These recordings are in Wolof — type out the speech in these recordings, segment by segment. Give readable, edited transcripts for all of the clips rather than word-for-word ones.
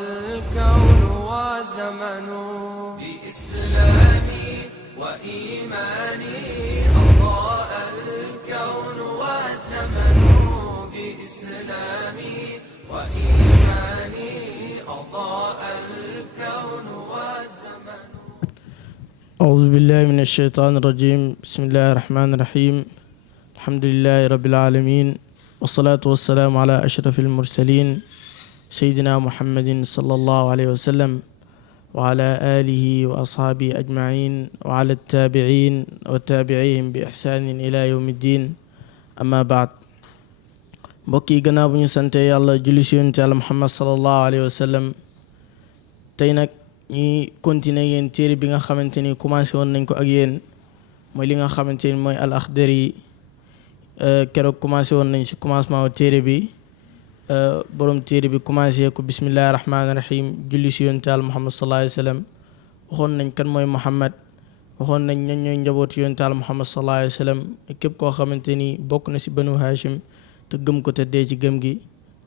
الكون والزمن بإسلامي وإيماني أضاء الكون والزمن بإسلامي وإيماني أضاء الكون والزمن. أعوذ بالله من الشيطان الرجيم. بسم الله الرحمن الرحيم. الحمد لله رب العالمين، والصلاة والسلام على أشرف المرسلين سيدنا محمد صلى الله عليه وسلم وعلى آله وأصحابه أجمعين وعلى التابعين والتابعين بإحسان إلى يوم الدين. أما بعد، mbokk yi gannaaw bu ñu sante yàlla julli ci yonent Yàlla Muhammad sallallahu alayhi wa sallam, tey nag ñuy continuer yéen téere bi nga xamante ni commencé woon nañ ko ak yéen, mooy li nga xamante ni mooy al Axdari. Keroog commencé woon nañ ci commencement téere bi, borom téere bi commencé ko bismillahi rahmaani rahim, julli ci yonent Yàlla Muhammad sallallahu alayhi wa sallam. waxoon nañ kan mooy Muhammad, waxoon nañ ñan ñooy njabootu yonent Yàlla Muhammad sallallahu alayhi wa sallam, képp koo xamante ni bokk na ci banu Hashim te gëm ko te dee ci gëm gi.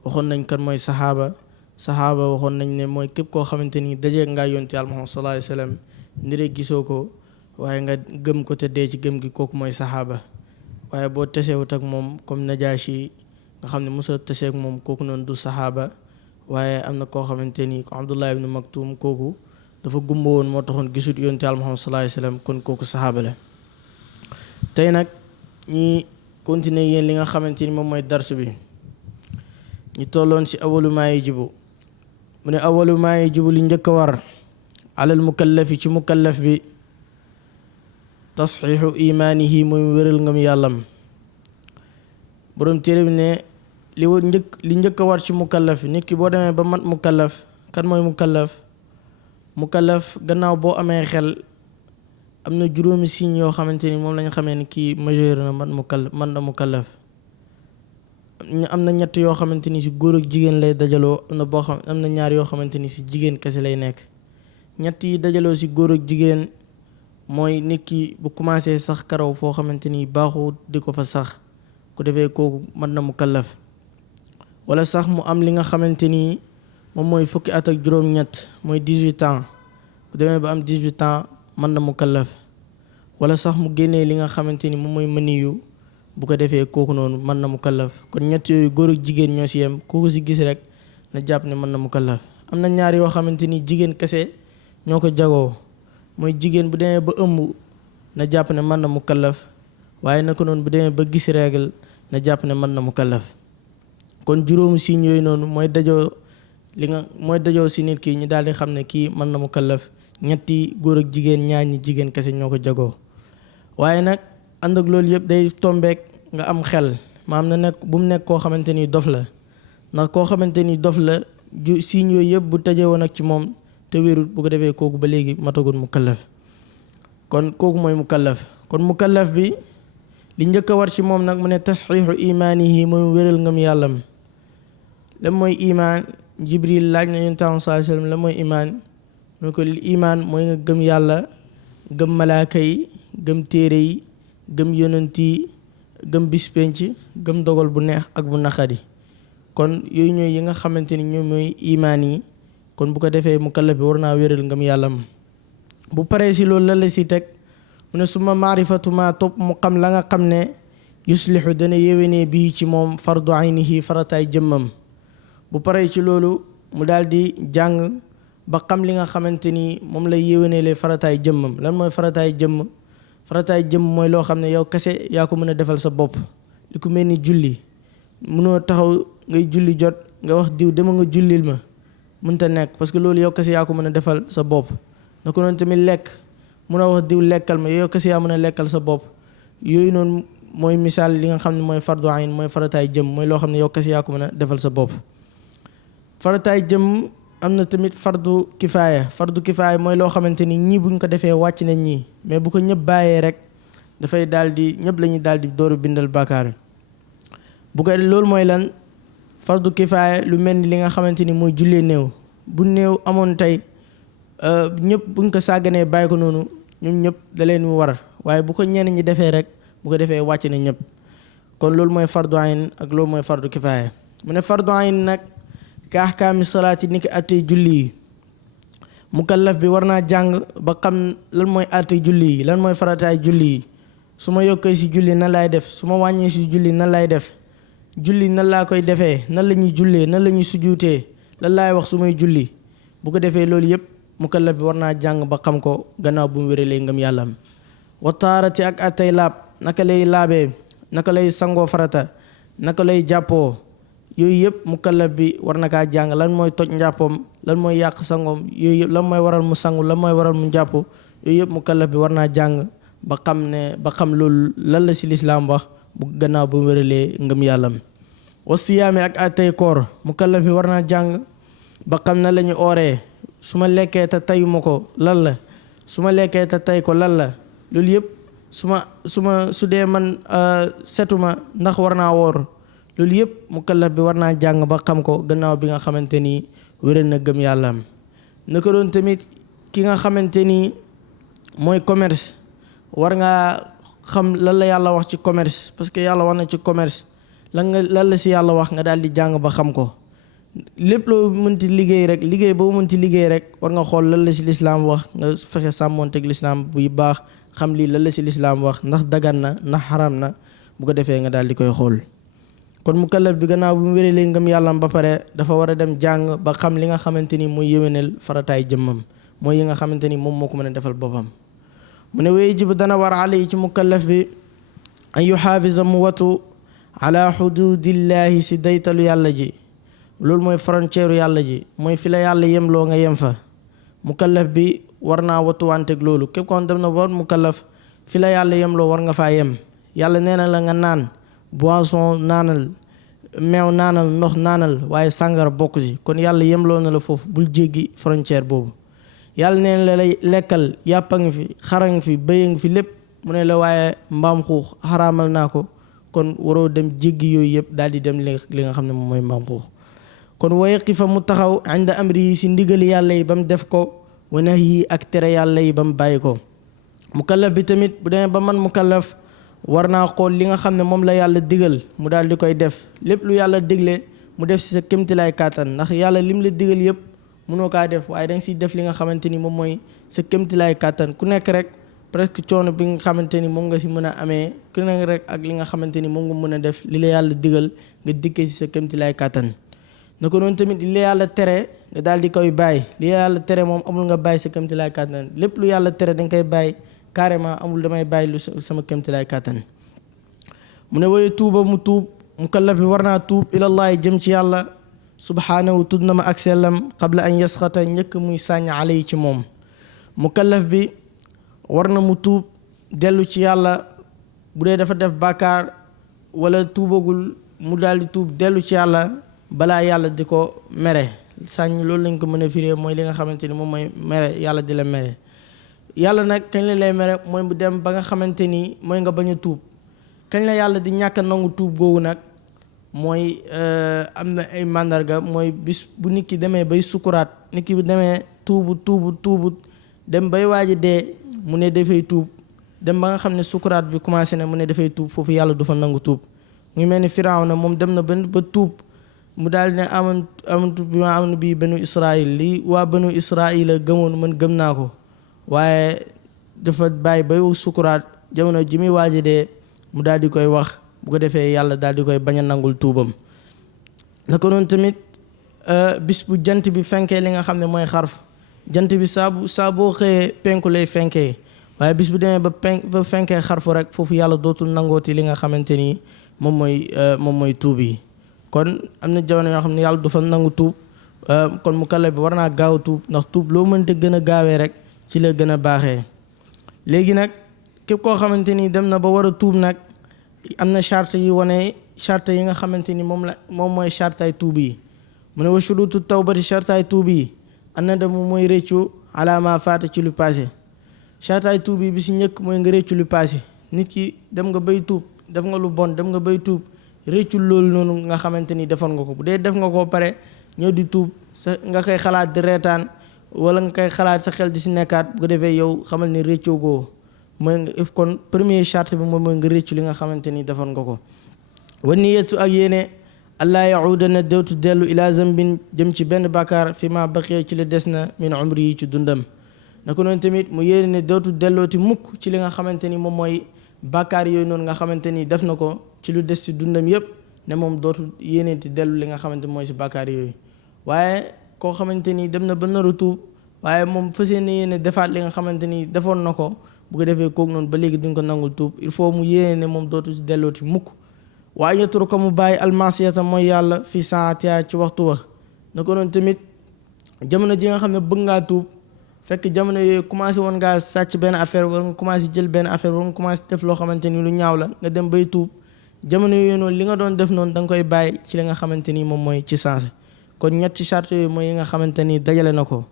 waxoon nañ kan mooy saxaaba waxoon nañ ne mooy képp koo xamante ni dajee ngaa yonent Yàlla Muhammad sallallahu alayhi wa sallam nire gisoo ko waaye nga gëm ko te dee ci gëm gi, kooku mooy saxaaba. waaye boo tesewut ak moom comme Najaashi nga xam ne mosoo teseek moom, kooku noonu du saxaaba. waaye am na koo xamante ni ko Abdullah ibn Maktum, kooku dafa gumba woon moo taxoon gisut yonent Yàlla Muhammad sallallahu alayhi wa sallam, kon kooku saxaaba la. tey nag ñi continuer yéen li nga xamante ni moom mooy darsu bi. ñu tolloon ci awalu maa yajibu, mu ne awalu maa yajibu li njëkk a war alal mukallafi ci mukallaf bi tasxiixu imaanihi mooy wéral ngëm yàllam. borom téere bi ne li njëkk a war ci mukallaf nit ki boo demee ba mat mukallaf. kan mooy mukallaf gannaaw boo amee xel am na juróomi signes yoo xamante ni moom lañ xamee ni kii majeur na man na mukallaf. am na ñett yoo xamante ni ci góor ak jigéen lay dajaloo, am na ñaar yoo xamante ni ci jigéen kese lay nekk. ñett yi dajaloo ci góor ak jigéen mooy nit ki bu commencé sax karaw foo xamante ni baaxut di ko fa sax, ku defee kooku mën na mukallaf. wala sax mu am li nga xamante ni moom mooy fukki at ak juróom-ñett, mooy 18 ans. bu demee ba am 18 ans mën na mukallaf. wala sax mu génnee li nga xamante ni moom mooy mëniyu, bu ko defee kooku noonu mën na mukallaf. kon ñett yooyu góor ak jigéen ñoo ci yem, kooku ci gis rek na jàpp ne mën na mukallaf. am na ñaar yoo xamante ni jigéen kese ñoo ko jagoo, mooy jigéen bu demee ba ëmb na jàpp ne mën na mukallaf, waaye naka noonu bu demee ba gis règle na jàpp ne mën na mukallaf. kon juróomu signes yooyu noonu mooy dajoo ci nit ki ñu daal di xam ne kii mën na mukallaf. ñetti góor ak jigéen, ñaar ñi jigéen kese ñoo ko jagoo. waaye nag ànd ak loolu yëpp day tombeek nga am xel, maam na nekk bu mu nekk koo xamante ni dof la. ndax koo xamante ni dof la signes yooyu yëpp bu tajee woon ak ci moom te wérul, bu ko defee kooku ba léegi matagul mukallaf. kon kooku mooy mukallaf. kon mukallaf bi li njëkk a war ci moom nag mu ne tasxiixu imaanihi mooy wéral ngëm yàllam. lan mooy imaan? Jibril laaj na yonent sallallahu alayhi wa sallam lan mooy imaan. mu ko imaan mooy nga gëm yàlla, gëm malaaka yi, gëm téere yi, gëm yonent yi, gëm bis penc, gëm dogal bu neex ak bu naqari. kon yooyu ñooy yi nga xamante ni ñoom mooy imaan yi. kon bu ko defee mukallaf bi war naa wéral ngëm yàllam. bu paree ci loolu la ci teg mu ne suma maarifatu ma topp mu xam la nga xam ne yuslixu dana yéwénee bii ci moom fardu aynihi farataay jëmmam. bu paree ci loolu mu daal di jàng ba xam li nga xamante ni moom lay yéwéneele farataay jëmmam. lan mooy farataay jëmm? farataay jëmm mooy loo xam ne yow kese yaa ko mën a defal sa bopp. li ko mel ni julli, mënoo taxaw ngay julli jot nga wax diw dama nga jullil ma, mënta nekk, parce que loolu yow kese yaa ko mën a defal sa bopp. na ko noonu tamit lekk, mun a wax diw lekkal ma, yow kese yaa mën a lekkal sa bopp. yooyu noonu mooy misaal li nga xam ne mooy fardu ayn, mooy farataay jëm, mooy loo xam ne yow kese yaa ko mën a defal sa bopp. farataay jëm am na tamit fardu kifaaya mooy loo xamante ni ñii buñ ko defee wàcc nañ ñii, mais bu ko ñëpp bàyyee rek dafay daal di ñëpp la ñuy daal di dooru bindal bàkkaar. bu ko loolu mooy lan? fardu kifaaya lu mel ni li nga xamante ni mooy jullee néew. bu néew amoon tey ñëpp buñ ko sàgganee bàyyi ko noonu, ñoom ñëpp da leen war, waaye bu ko ñenn ñi defee rek bu ko defee wàcc na ñëpp. kon loolu mooy fardu ayn ak loolu mooy fardu kifaaya. mu ne fardu ayn nag ka ahkaami salaati ni ki attey julli yi mukallaf bi war naa jàng ba xam lan mooy attey julli yi lan mooy farataay julli yi su ma yokkee si julli nan laay def su ma wàññee si julli nan laay def julli nan laa koy defee nan la ñuy jullee nan la ñuy sujuutee lan laay wax su may julli bu ko defee loolu yëpp mukallaf bi war naa jàng ba xam ko gannaaw bu mu wéralee ngëm yàllam wa taarati ak attey laab naka lay laabee naka lay sangoo farata naka lay jàppoo yooyu yëpp mukallaf bi war na kaa jàng lan mooy toj njàppoom lan mooy yàq sangoom yooyu yëpp lan mooy waral mu sangu lan mooy waral mu jàpp yooyu yëpp mukallaf bi war naa jàng ba xam loolu lan la si lislaam wax bu gannaaw bu mu wéralee ngëm yàllam wa siyaami ak attey koor mukallaf bi war naa jàng ba xam na la ñu ooree su ma lekkee te tayuma ko lan la su ma lekkee te tay ko lan la loolu yëpp su dee man setuma ndax war naa woor loolu yëpp mukallaf bi war naa jàng ba xam ko gannaaw bi nga xamante ni wéral na gëm yàllaam naka doon tamit ki nga xamante ni mooy commerce war ngaa xam lan la yàlla wax ci commerce parce que yàlla wax na ci commerce lan la si yàlla wax nga daal di jàng ba xam ko lépp loo mënti liggéey rek liggéey boo mënti liggéey rek war nga xool lan la si lislaam wax nga fexe sàmmoonteeg lislaam buy baax xam lii lan la si lislaam wax ndax dagan na ndax xaram na bu ko defee nga daal di koy xool kon mukallaf bi gannaaw bu mu wéralee ngëm yàllam ba pare dafa war a dem jàng ba xam li nga xamante ni mooy yéwénal farataay jëmmam mooy yi nga xamante ni moom moo ko mën a defal boppam mu ne wajibu dana war alay ci mukallaf bi an yuxaafisa mu watu ala xududillahi si daytalu yàlla ji loolu mooy frontière yàlla ji mooy fi la yàlla yemloo nga yem fa mukallaf bi war naa watuwanteeg loolu képp ko xam dem na ba mukallaf fi la yàlla yemloo war nga faa yem yàlla nee na la nga naan boisson naanal meew naanal ndox naanal waaye sàngara bokk si kon yàlla yemloo na la foofu bul jéggi frontière boobu yàlla nee na la lay lekkal yàppa ngi fi xara ngi fi bëy ngi fi lépp mu ne la waaye mbaam xuux xaraamal naa ko kon waroo dem jéggi yooyu yëpp daal di dem li nga xam ne moom mooy mbaam xuux kon wayeqi fa mu taxaw inda amri yi si ndigali yàlla yi ba mu def ko wa nahyi ak tere yàlla yi ba mu bàyyi ko mukallaf bi tamit bu demee ba man mukallaf war naa xool li nga xam ne moom la yàlla digal mu daal di koy def lépp lu yàlla digle mu def si sa kémtilaay kàttan ndax yàlla lim la digal yëpp mënoo kaa def waaye danga siy def li nga xamante ni moom mooy sa kémtilaay kàttan ku nekk rek presque coono bi nga xamante ni moom nga si mën a amee ku nekk rek ak li nga xamante ni moom nga mën a def li la yàlla digal nga dikkee si sa kémtilaay kàttan na ko noonu tamit li la yàlla tere nga daal di koy bàyyi li la yàlla tere moom amul nga bàyyi sa kémtilaay kàttan lépp lu yàlla tere danga koy bàyyi carrément amul damay bàyyi lu sama kémtilaay kàttan mu ne woye tuuba mu tuub mukallaf bi war naa tuub ilallahi jëm ci yàlla subhaanahu tudd na ma ak sellam qabla an yasxata njëkk muy sàññ alay ci moom mukallaf bi war na mu tuub dellu ci yàlla bu dee dafa def bàkkaar wala tuubagul mu daal di tuub dellu ci yàlla balaa yàlla di ko mere sàññ loolu lañ ko mën a firee mooy li nga xamante ni moom mooy mere yàlla di la mere yàlla nag kañ la lay mere mooy bu dem ba nga xamante ni mooy nga bañ a tuub kañ la yàlla di ñàkk a nangu tuub googu nag mooy am na ay màndarga mooy bis bu nit ki demee bay sukuraat nit ki bu demee tuubu dem bay waaji dee mu ne dafay tuub dem ba nga xam ne sukuraat bi commencé na mu ne dafay tuub foofu yàlla du fa nangu tuub mu ngi mel ni Firawna moom dem na ba tuub mu daal ne amantu bi ma am na bii banu Israil lii waa banu Israil a gëmoon man gëm naa ko waaye dafa bàyyi bay sukuraat jamono ji muy waaji dee mu daal di koy wax bu ko defee yàlla daal di koy bañ a nangul tuubam naka noonu tamit bis bu jant bi fenkee li nga xam ne mooy xarf jant bi saa boo xëyee penku lay fenkee waaye bis bu demee ba fenkee xarfu rek foofu yàlla dootul nangooti li nga xamante ni moom mooy tuub yi kon am na jamono yoo xam ne yàlla du fa nangu tuub kon mukallaf bi war naa gaaw tuub ndax tuub loo mënte gën a gaawee rek ci la gën a baaxee léegi nag képp koo xamante ni dem na ba war a tuub nag am na charte yi wane charte yi nga xamante ni moom mooy chartaay tuub yi mu ne wa shurutu tawbati chartaay tuub yi an na dem mooy réccu ala ma faata ci lu passé chartaay tuub yi bi si njëkk mooy nga réccu lu passé nit ki dem nga bay tuub def nga lu bon dem nga bay tuub réccul loolu noonu nga xamante ni defoon nga ko bu dee def nga ko pare ñëw di tuub sa nga koy xalaat di reetaan wala nga koy xalaat sa xel di si nekkaat bu ko defee yow xamal ni réccoo goo mooy nga kon premier charte bi moom mooy nga réccu li nga xamante ni defoon nga ko wa niyatu ak yéene allaa yacuudana dootu dellu ilaa zambin jëm ci benn bàkkaar fi ma baqiya ci la des na min umri yi ci dundam naka noonu tamit mu yéene ne dootu dellooti mukk ci li nga xamante ni moom mooy bàkkaar yooyu noonu nga xamante ni def na ko ci lu des ci dundam yépp ne moom dootu yéeneeti dellu li nga xamante mooy si bàkkaar yooyu waaye koo xamante ni dem na ba nar a tuub waaye moom fas yéene defaat li nga xamante ni defoon na ko bu ko defee kooku noonu ba léegi duñ ko nangul tuub il faut mu yéene ne moom dootu si dellooti mukk waaye yeturu ko mu bàyyi almasiyata mooy yàlla fi saatiha ci waxtu wa na ko noonu tamit jamono ji nga xam ne bëgg ngaa tuub fekk jamono yooyu commencé woon ngaa sàcc benn affaire war nga commencé jël benn affaire war nga commencé def loo xamante ni lu ñaaw la nga dem bay tuub jamono yooyu noonu li nga doon def noonu da nga koy bàyyi ci li nga xamante ni moom mooy ci sensé kon ñetti charte yooyu mooy yi nga xamante ni dajale na ko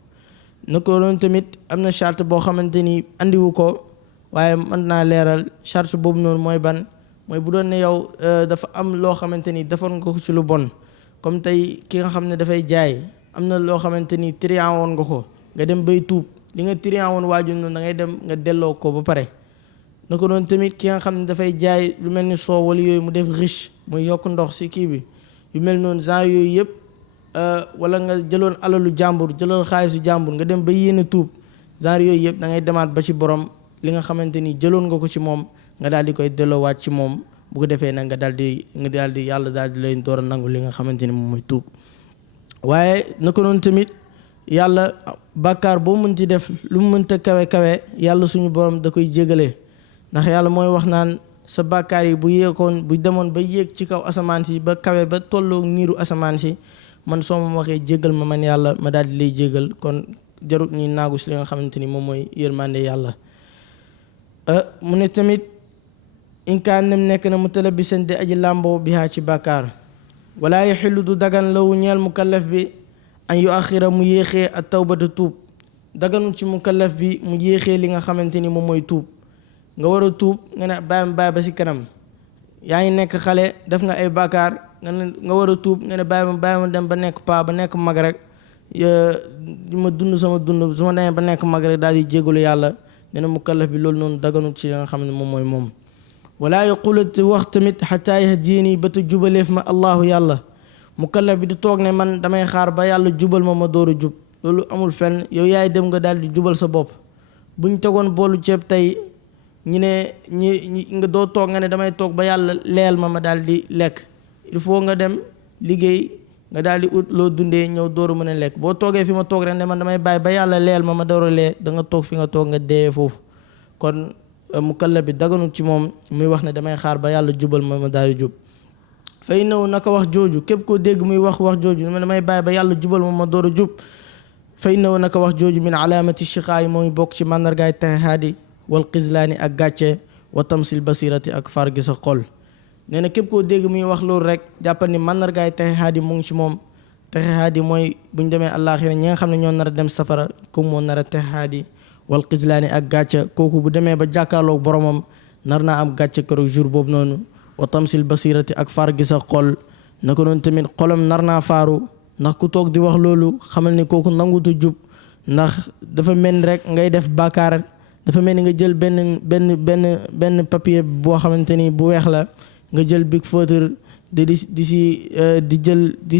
noonu tamit am na charte boo xamante ni andiwu ko waaye mën naa leeral charte boobu noonu mooy ban mooy bu doon ne yow dafa am loo xamante ni defoon nga ko ci lu bon comme tey ki nga xam ne dafay jaay am na loo xamante ni trian woon nga ko nga dem bay tuub li nga trian woon waaju noonu da ngay dem nga delloo ko ba pare na ko doon tamit ki nga xam ne dafay jaay lu mel ni soow wala yooyu mu def riche muy yokk ndox si kii bi yu mel noonu genre yooyu yëpp wala nga jëloon alalu jàmbur jëloon xaalisu jàmbur nga dem ba yéene tuub genre yooyu yëpp da ngay demaat ba ci borom li nga xamante ni jëloon nga ko ci moom nga daal di koy delloowaat ci moom bu ko defee nag nga daal di yàlla daal di lay door a nangu li nga xamante ni moom mooy tuub waaye na ko noonu tamit yàlla bàkkaar boo mën ci def lu mu mënta kawe yàlla suñu borom da koy jégalee ndax yàlla mooy wax naan sa bàkkaar yi bu demoon ba yéeg ci kaw asamaan si ba kawe ba tolloo niiru asamaan si man soo ma waxee jégal ma man yàlla ma daal di lay jégal kon jarut ñuy naagu si li nga xamante ni moom mooy yërmande yàlla mu ne tamit inkaan nem nekk na mu talabisan di aji làmboo bi haa ci bàkkaar wala yaxillu du dagan lawu ñeel mukallaf bi an yu axira mu yéexee ak tawbata tuub daganul ci mukallaf bi mu yéexee li nga xamante ni moom mooy tuub nga war a tuub nga ne bàyyi ba si kanam yaa ngi nekk xale def nga ay bàkkaar nga war a tuub nga ne bàyyi ma dem ba nekk paa ba nekk mag rek ma dund sama dund su ma demee ba nekk mag rek daal di jégalu yàlla nee na mukallaf bi loolu noonu daganul ci li nga xam ne moom mooy moom wala yaqulati wax tamit xataa yahdini ba te jubaleef ma allahu yàlla mukallaf bi du toog ne man damay xaar ba yàlla jubal ma door a jub loolu amul fenn yow yaay dem nga daal di jubal sa bopp buñ tegoon boolu ceeb tey ñi nga doo toog nga ne damay toog ba yàlla leel ma daal di lekk il faut nga dem liggéey nga daal di ut loo dundee ñëw door a mën a lekk boo toogee fi ma toog rek ne man damay bàyyi ba yàlla leel ma door a lee da nga toog fi nga toog nga dee foofu kon mukallaf bi daganul ci moom muy wax ne damay xaar ba yàlla jubal ma daal di jub fay naw naka wax jooju képp koo dégg muy wax jooju damay bàyyi ba yàlla jubal ma door a jub fay naw naka wax jooju min alaamati shiqaay mooy bokk ci màndargaay texaadi wal xislaani ak gàcce wa tamsil basirati ak far gi sa xol nee na képp koo dégg muy wax loolu rek jàppal ni màndargaay texaadi mu ngi ci moom texaadi mooy buñ demee àllaaxira ñi nga xam ne ñoo nar a dem safara comme moo nar a texaadi wal xislaani ak gàcce kooku bu demee ba jàkkaarloog boromam nar naa am gàcce keroog jour boobu noonu wa tamsil basirati ak far gi sa xol na ko noonu tamit xolam nar naa faaru ndax ku toog di wax loolu xamal ni kooku nangutu jub ndax dafa mel ni rek ngay def bàkkaar dafa mel ni nga jël benn papier boo xamante ni bu weex la nga jël big feutre di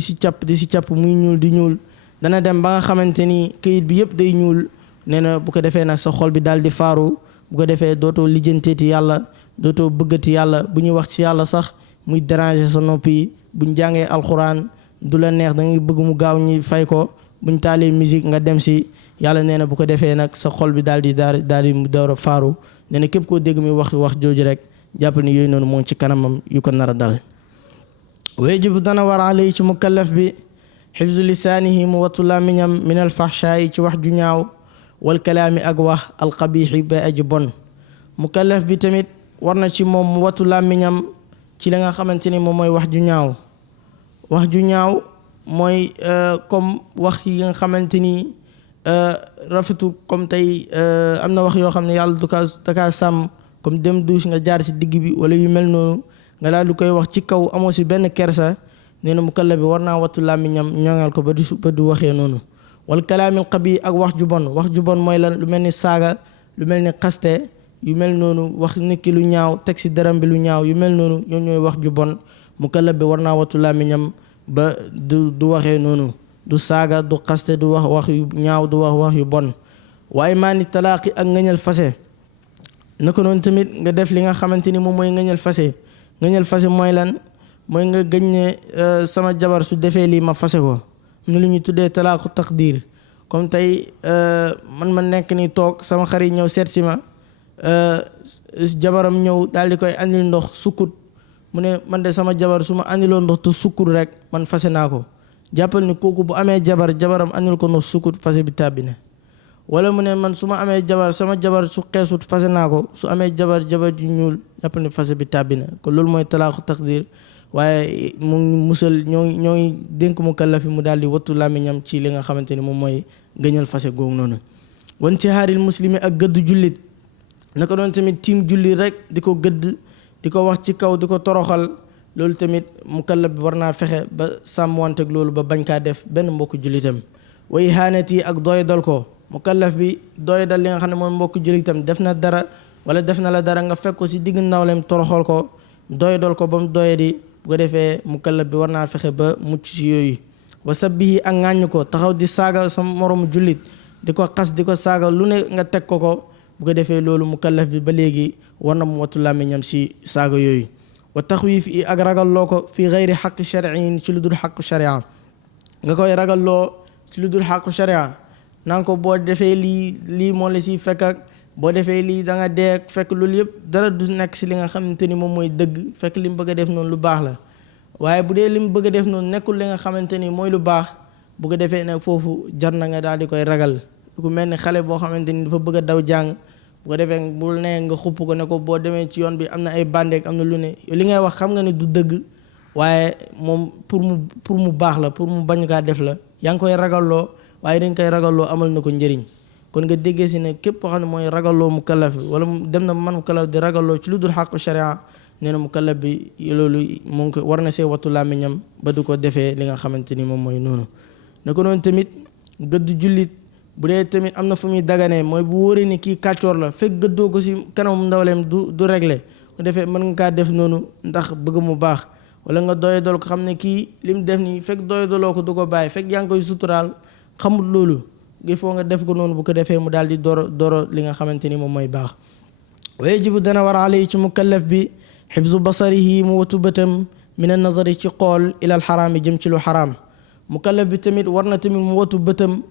si capp muy ñuul di ñuul dana dem ba nga xamante ni këyit bi yëpp day ñuul nee na bu ko defee nag sa xol bi daal di faaru bu ko defee dootoo lijjanteeti yàlla dootoo bëggati yàlla bu ñuy wax ci yàlla sax muy déranger sa nopp yi buñ jàngee alxuraan du la neex da ngay bëgg mu gaaw ñi fay ko buñ taalee musique nga dem si yàlla nee na bu ko defee nag sa xol bi daal di mu door a faaru nee na képp koo dégg muy wax jooju rek jàpp ni yooyu noonu moo ci kanamam yu ko nar a dal wajibu dana war alay ci mukallaf bi xifzu lisaanihi mu wattu làmmiñam min alfahshaayi ci wax ju ñaaw wal kalaami ak wax alxabiixi ba aji bon mukallaf bi tamit war na ci moom mu wattu làmmiñam ci li nga xamante ni moom mooy wax ju ñaaw mooy comme wax yi nga xamante ni rafetu comme tey am na wax yoo xam ne yàlla da kaa sàmm comme dem douche nga jaar si digg bi wala yu mel noonu nga daal di koy wax ci kaw amoo si benn kersa nee na mukallaf bi war naa wattu làmmiñam ñoŋal ko ba du waxee noonu wal kalaamil xabi ak wax ju bon mooy lan lu mel ni saaga lu mel ni xaste yu mel noonu wax nit ki lu ñaaw teg si daram bi lu ñaaw yu mel noonu ñoom ñooy wax ju bon mukallaf bi war naa wattu làmmiñam ba du waxee noonu, du saaga, du xaste, du wax yu ñaaw, du wax yu bon. waaye maa ni talaaqi ak ngëñal fase naka noonu tamit nga def li nga xamante ni moom mooy ngëñal fase mooy lan? mooy nga gëñ ne sama jabar su defee lii ma fase ko. nu lu ñuy tuddee talaaqu taqdir. comme tey ma nekk ni toog sama xarit ñëw seet si ma, jabaram ñëw daal di koy andil ndox sukkut, mu ne man de sama jabar su ma andiloo ndox te sukkut rek man fase naa ko. jàppal ni kooku bu amee jabaram andil ko ndox sukkut, fase bi tàbbi na. wala mu ne man su ma amee jabar sama jabar su xeesut fase naa ko, su amee jabar ju ñuul, jàppal ni fase bi tàbbi na. kon loolu mooy talaaqu taqdir. waaye mu ngi musal ñooy dénk mu kallafi mu daal di wattu làmmiñam ci li nga xamante ni moom mooy gëñal fase googu noonu. wantihaaril muslimi ak gëdd jullit, naka doon tamit tiim jullit rek di ko gëdd, di ko wax ci kaw, di ko toroxal, loolu tamit mu kallaf bi war naa fexe ba sàmmwanteeg loolu ba bañ kaa def benn mbokku jullitam. wa ihaanati ak doyadal ko, mu kallaf bi doyadal li nga xam ne mooy mbokku jullitam, def na dara wala def na la dara nga fekk ko si digg nawleem toroxal ko, doyadal ko ba mu doyadi. bu ko defee mukallaf bi war naa fexe ba mucc ci yooyu. wa sabbihi ak ŋàññ ko, taxaw di saaga sa moromu jullit, di ko xas, di ko saaga lu ne nga teg ko. bu ko defee loolu mukallaf bi ba léegi war na mu wattu làmmiñam si saaga yooyu. wa taxwiif yi ak ragalloo ko fii gayri xaq shariin, ci lu dul xaqu sharia. nga koy ragalloo ci lu dul xaqu sharia, naan ko boo defee lii moo la si fekk ak boo defee lii da nga dee, fekk loolu yëpp dara du nekk si li nga xamante ni moom mooy dëgg, fekk li mu bëgg a def noonu lu baax la. waaye bu dee li mu bëgg a def noonu nekkul li nga xamante ni mooy lu baax, bu ko defee nag foofu jar na nga daal di koy ragal. ku mel ni xale boo xamante ni dafa bëgg a daw jàng, bu ko defee bul nee nga xupp ko ne ko boo demee ci yoon bi am na ay bandeek am na lu ne, li ngay wax xam nga ne du dëgg, waaye moom pour mu baax la, pour mu bañ kaa def la. yaa ngi koy ragalloo, waaye dañ koy ragalloo amal na ko njëriñ. kon nga déggee si ne képp koo xam ne mooy ragalloo mu kallaf bi, wala dem na man mu kallaf di ragalloo ci lu dul xàqu sharia, nee na mu kallaf bi loolu mu ngi ko war na see wattu làmmiñam ba du ko defee li nga xamante ni moom mooy noonu. ne ko noonu tamit gëdd jullit, bu dee tamit am na fu muy daganee, mooy bu wóoree ni kii kàccoor la, fekk gëddoo ko si kanam ndawleem du réglé. ko defee mën nga kaa def noonu ndax bëgg mu baax, wala nga doyadal ko xam ne kii lim def nii fekk doyadaloo ko du ko bàyyi, fekk yaa ngi koy suturaal xamul loolu. il faut nga def ko noonu, bu ko defee mu daal di doro li nga xamante ni moom mooy baax. wa yajibu dana war alayhi ci mukallaf bi xifzu basarihi, mu watu bëtam, min an nazari ci xool, ilal xaraami jëm ci lu xaraam. mukallaf bi tamit war na tamit mu watu bëtam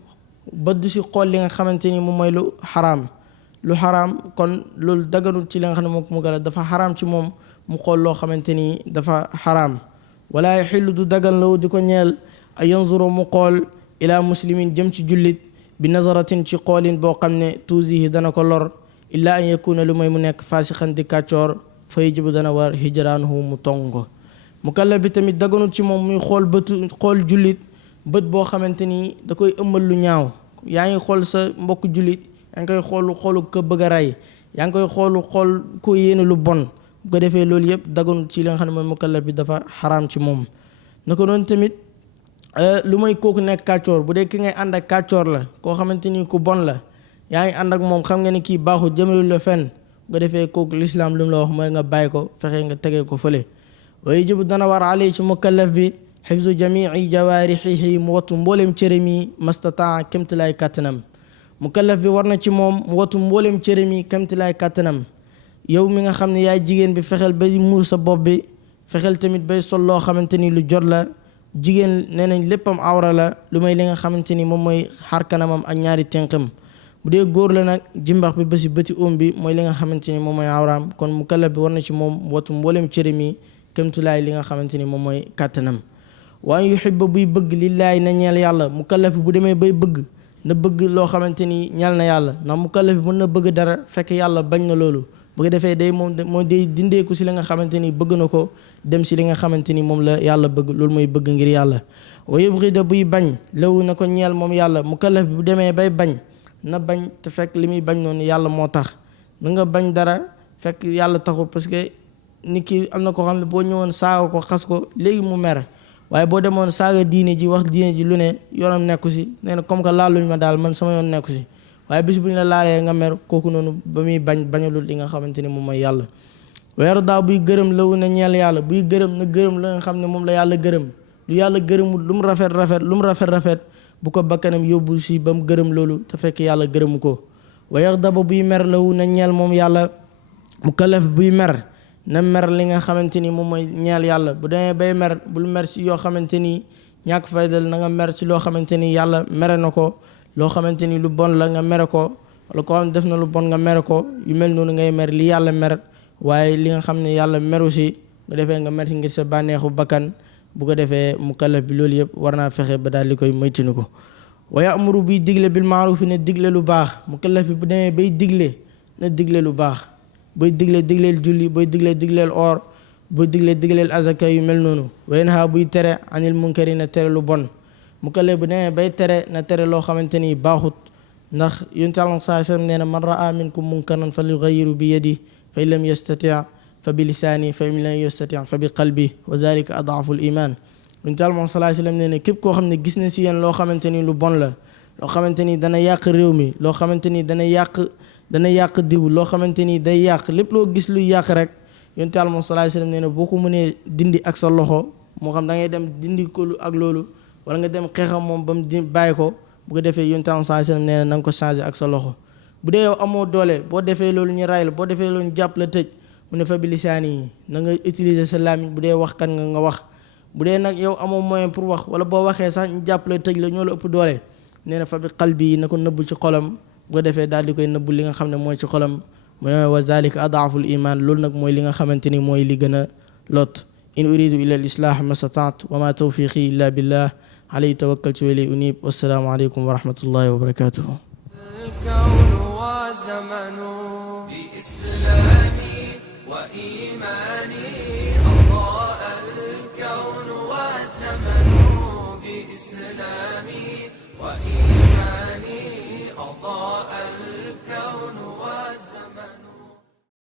ba du si xool li nga xamante ni moom mooy lu xaraam. kon loolu daganul ci li nga xam ne moom mukallaf dafa xaraam ci moom mu xool loo xamante ni dafa xaraam. wala yaxillu du dagan law di ko ñeel ay yanzuru mu xool ila muslimin jëm ci jullit bi nazaratin ci xoolin boo xam ne tuusihi dana ko lor, illa an yakuna lu may mu nekk faasixan di kàccoor, fa yajibu dana war hijraanuhu mu tong ko. mukallaf bi tamit daganul ci moom muy xool jullit bët boo xamante ni da koy ëmmal lu ñaaw. yaa ngi xool sa mbokk jullit, yaa ngi koy xoolu ko bëgg a rey, yaa ngi koy xool ko yéene lu bon. bu ko defee loolu yëpp daganul ci li nga xam ne mooy mukallaf bi, dafa xaraam ci moom. naka noonu tamit lu may kooku nekk kàccoor, bu dee ki ngay ànd ak kàccoor la, koo xamante ni ku bon la, yaa ngi ànd ak moom xam nga ni kii baaxul, jëmalul la fenn. bu ko defee kooku lislaam lu mu la wax mooy nga bàyyi ko, fexe nga tegee ko fële. wa yajibu dana war alayhi ci mukallaf bi xifzu jamii jawaarixihi, mu wattu mbooleem cëram yi, mastataa kémtilaay kàttanam. mukallaf bi war na ci moom mu wattu mbooleem cëram yi kémtilaay kàttanam. yow mi nga xam ne yaay jigéen bi, fexeel bay muur sa bopp bi, fexeel tamit bay sol loo xamante ni lu jot la. jigéen nee nañ léppam awra la, lu may li nga xamante ni moom mooy xar kanamam ak ñaari tënkam. bu dee góor la nag jimbax bi ba si bëti bi mooy li nga xamante ni moom mooy awraam. kon mukallaf bi war na ci moom wattu mboolem cëram yi kémtulaay li nga xamante ni moom mooy kàttanam. waaye yuhibba buy bëgg lillaahi na ñeel yàlla. mukallaf bi bu demee bay bëgg na bëgg loo xamante ni ñeel na yàlla, ndax mukallaf bi mën na bëgg dara fekk yàlla bañ na loolu. bu ko defee day dindeeku si li nga xamante ni bëgg na ko, dem si li nga xamante ni moom la yàlla bëgg. loolu mooy bëgg ngir yàlla. wa yubghida buy bañ law na ko ñeel moom yàlla. mukallaf bi bu demee bay bañ na bañ te fekk li muy bañ noonu yàlla moo tax. na nga bañ dara fekk yàlla taxul, parce que nit ki am na ko xam ne boo ñëwoon saaga ko xas ko léegi mu mer, waaye boo demoon saaga diine ji, wax diine ji lu ne, yoonam nekku si. nee na comme que laaluñ ma daal man sama yoon nekku si. waaye bis bu ñu la laalee nga mer, kooku noonu ba muy bañalul li nga xamante ni moom mooy yàlla. wa yarda buy gërëm lawu na ñeel yàlla buy gërëm na gërëm la nga xam ne moom la yàlla gërëm lu yàlla gërëmul lu mu rafet rafet bu ko bakkanam yóbbu si ba mu gërëm loolu te fekk yàlla gërëmu ko wa yaxdaba buy mer lawu na ñeel moom yàlla mukallaf buy mer na mer li nga xamante ni moom mooy ñeel yàlla bu demee bay mer bul mer si yoo xamante ni ñàkk faydal na nga mer si loo xamante ni yàlla mere na ko loo xamante ni lu bon la nga mere ko wala koo xam def na lu bon nga mere ko yu mel noonu ngay mer li yàlla mer waaye li nga xam ne yàlla meru si nga defee nga mer si ngir sa bànneexu bakkan bu ko defee mukallaf bi loolu yëpp war naa fexe ba daal di koy moytinu ko wa ya'muru biy digle bil ma'ruf ne digle lu baax mukallaf bi bu demee bay digle na digle lu baax booy digleel julli booy digleel or booy digleel azaka yu mel noonu wa yanha buy tere anil munkari na tere lu bon mukallaf bu demee bay tere na tere loo xamante ni baaxut ndax yonent Yàlla sallallahu alayhi wasallam nee na man ra'a minkum munkaran falyughayyiru bi yadihi fa in lam yastati' fa bi lisaani fa in lam yastati' fa bi qalbi wa zalika ad'afu al iman yonent Yàlla sallallahu alayhi wasallam nee na képp koo xam ne gis na si yéen loo xamante ni lu bon la loo xamante ni dana yàq réew mi loo xamante ni dana yàq diw loo xamante ni day yàq lépp loo gis luy yàq rek yonent Yàlla sallallahu alayhi wasallam nee na boo ko mënee dindi ak sa loxo moo xam da ngay dem dindi ko ak loolu wala nga dem xeexam moom ba mu bàyyi ko bu ko defee yonent Yàlla sallallahu alayhi wasallam nee na nga ko changé ak sa loxo bu dee yow amoo doole boo defee loolu ñu ray la boo defee loolu ñu jàpp la tëj mu ne fa bi lisaani yi na nga utiliser sa làmmiñ bu dee wax kan nga wax bu dee nag yow amoo moyen pour wax wala boo waxee sax ñu jàpp la tëj la ñoo la ëpp doole nee na fa bi qalbi yi na ko nëbb ci xolam bu ko defee daal di koy nëbb li nga xam ne mooy ci xolam mu ne wa zalika ad'aful iman loolu nag mooy li nga xamante ni mooy li gën a lot in uridu illa al islah ma stata'tu wa ma tawfiqi illa billah alayhi tawakkaltu wa ilayhi unib wassalaamu aleykum wa rahmatullahi wa barakatuh الكون وزمن بإسلامي وإيماني أضاء الكون والزمن بإسلامي وإيماني أضاء